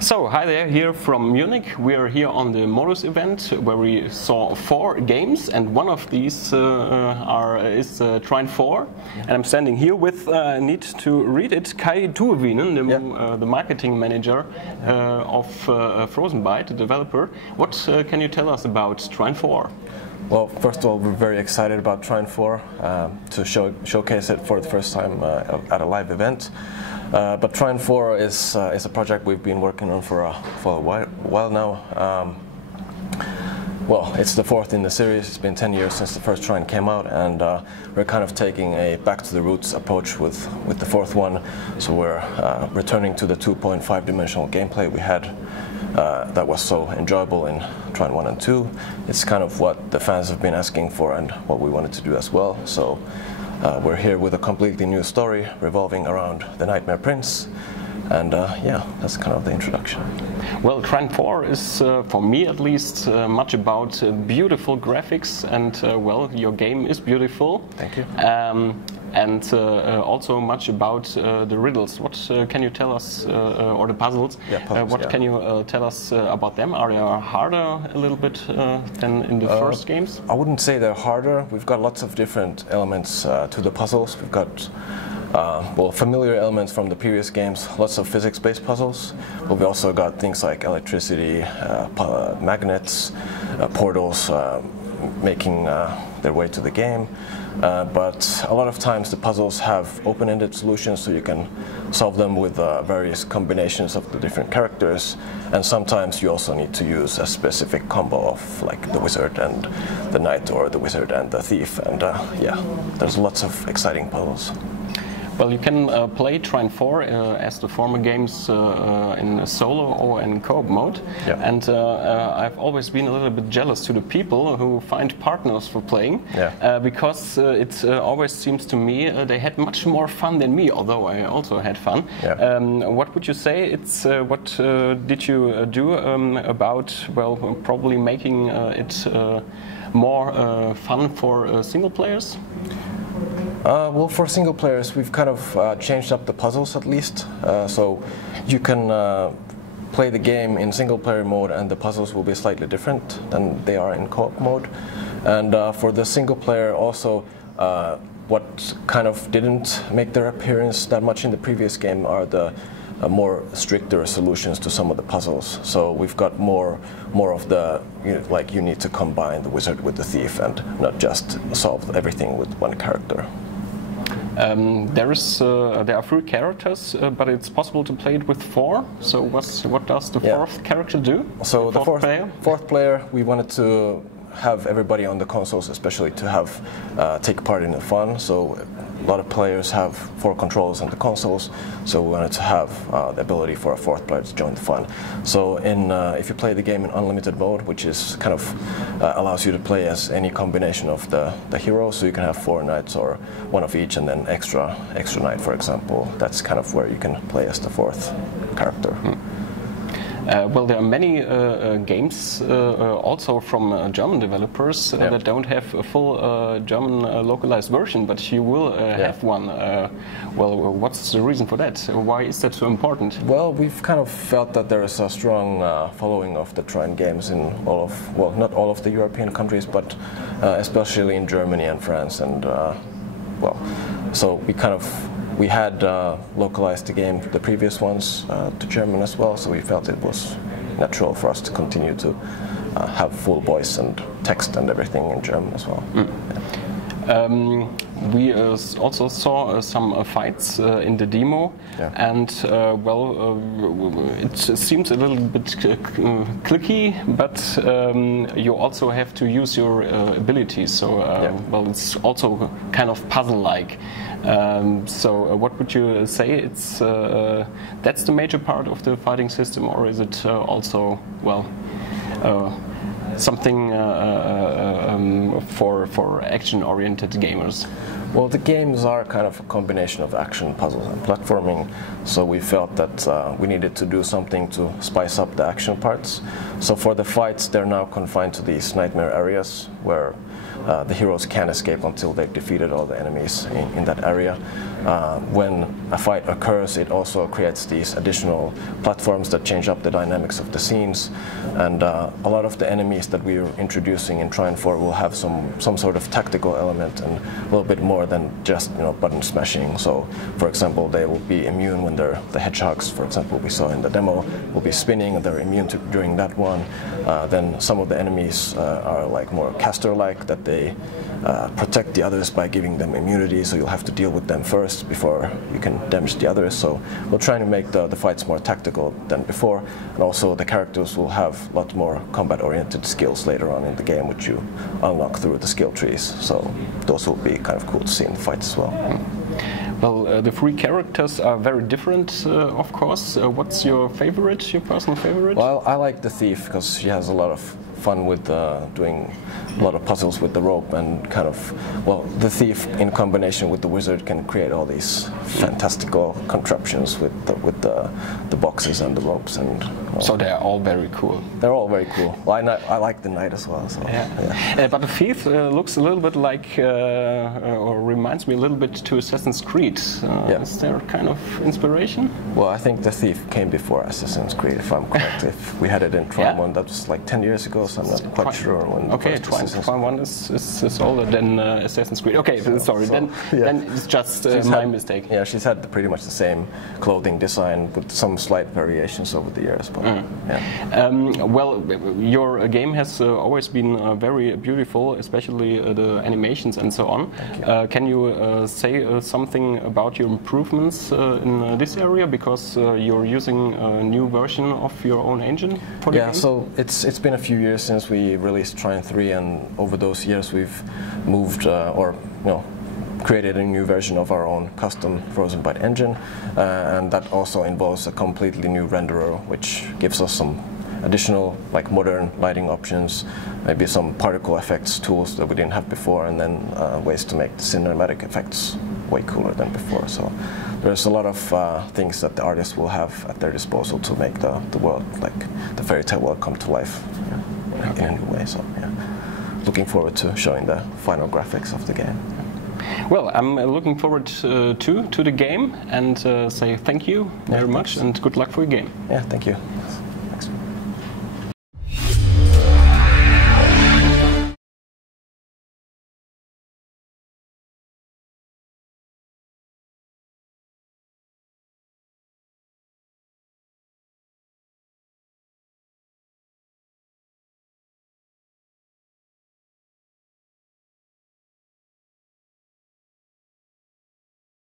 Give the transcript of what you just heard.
So, hi there, here from Munich. We are here on the Modus event where we saw 4 games, and one of these is Trine 4. And I'm standing here with, need to read it, Tuovinen, the marketing manager of Frozenbyte, the developer. What can you tell us about Trine 4? Well, first of all, we're very excited about Trine 4 to showcase it for the first time at a live event. But Trine 4 is a project we've been working on for a while now. Well, it's the 4th in the series. It's been 10 years since the first Trine came out, and we're kind of taking a back to the roots approach with the 4th one. So we're returning to the 2.5 dimensional gameplay we had that was so enjoyable in Trine 1 and 2. It's kind of what the fans have been asking for and what we wanted to do as well. So we're here with a completely new story revolving around the Nightmare Prince, and yeah, that's kind of the introduction. Well, Trine 4 is, for me at least, much about beautiful graphics, and well, your game is beautiful. Thank you. And also much about the riddles. What can you tell us, or the puzzles? Yeah, puzzles, what can you tell us about them? Are they harder a little bit than in the first games? I wouldn't say they're harder. We've got lots of different elements to the puzzles. We've got well, familiar elements from the previous games, lots of physics-based puzzles, but we also got things like electricity, magnets, portals making their way to the game. But a lot of times the puzzles have open-ended solutions, so you can solve them with various combinations of the different characters, and sometimes you also need to use a specific combo of like the wizard and the knight, or the wizard and the thief, and yeah, there's lots of exciting puzzles. Well, you can play Trine 4 as the former games in solo or in co-op mode. Yeah. And I've always been a little bit jealous to the people who find partners for playing, because it always seems to me they had much more fun than me, although I also had fun. Yeah. What would you say? It's what did you do about, well, probably making it more fun for single players? Well, for single players, we've kind of changed up the puzzles at least. So you can play the game in single player mode, and the puzzles will be slightly different than they are in co-op mode. And for the single player also, what kind of didn't make their appearance that much in the previous game are the more stricter solutions to some of the puzzles. So we've got more of the, like, you need to combine the wizard with the thief and not just solve everything with one character. There are 3 characters, but it's possible to play it with 4. So what does the 4th character do? So the fourth player, we wanted to have everybody on the consoles, especially to have take part in the fun. So a lot of players have 4 controls on the consoles, so we wanted to have the ability for a 4th player to join the fun. So if you play the game in unlimited mode, which is kind of allows you to play as any combination of the heroes, so you can have 4 knights or 1 of each, and then extra knight, for example. That's kind of where you can play as the 4th character. Well, there are many games also from German developers that don't have a full German localized version, but you will have one. Well, what's the reason for that? Why is that so important? Well, we've kind of felt that there is a strong following of the Trine games in all of, well, not all of the European countries, but especially in Germany and France, and well, so we had localized the game, the previous ones, to German as well, so we felt it was natural for us to continue to have full voice and text and everything in German as well. We also saw some fights in the demo, and well, it seems a little bit clicky, but you also have to use your abilities, so well, it's also kind of puzzle-like. So what would you say? It's that's the major part of the fighting system, or is it also, well, something for action-oriented gamers? Well, the games are kind of a combination of action, puzzles, and platforming, so we felt that we needed to do something to spice up the action parts. So for the fights, they're now confined to these nightmare areas where the heroes can't escape until they've defeated all the enemies in that area. When a fight occurs, it also creates these additional platforms that change up the dynamics of the scenes, and a lot of the enemies that we're introducing in Trine 4 will have some sort of tactical element and a little bit more than just button smashing. So, for example, they will be immune when the hedgehogs, for example, we saw in the demo, will be spinning, and they're immune during that one. Then some of the enemies are like more caster-like, that they protect the others by giving them immunity, so you'll have to deal with them first before you can damage the others. So we're trying to make the fights more tactical than before, and also the characters will have a lot more combat-oriented skills later on in the game, which you unlock through the skill trees. So those will be kind of cool to see in the fights as well. Well, the three characters are very different, of course. What's your favorite, your personal favorite? Well, I like the thief because she has a lot of fun with doing a lot of puzzles with the rope, and kind of, well, the thief in combination with the wizard can create all these fantastical contraptions with the boxes and the ropes, and so they are all very cool. They're all very cool. Well, I like the knight as well. So, yeah. But the thief looks a little bit like, or reminds me a little bit to Assassin's Creed. Is there kind of inspiration? Well, I think the thief came before Assassin's Creed, if I'm correct. If we had it in Trine 1, that was like 10 years ago, so I'm not quite sure when. Okay, Trine 1 is older than Assassin's Creed. Okay, sorry, then it's just my mistake. Yeah, she's had pretty much the same clothing design with some slight variations over the years. But, well, your game has always been very beautiful, especially the animations and so on. Can you say something about your improvements in this area, because you're using a new version of your own engine for the game? So it's been a few years since we released Trine 3, and over those years we've moved created a new version of our own custom Frozenbyte engine, and that also involves a completely new renderer, which gives us some additional modern lighting options, maybe some particle effects tools that we didn't have before, and then ways to make the cinematic effects way cooler than before. So there's a lot of things that the artists will have at their disposal to make the world, like the fairy tale world, come to life in a new way. So looking forward to showing the final graphics of the game. Well, I'm looking forward to the game, and say thank you very much, and good luck for your game. Yeah, thank you.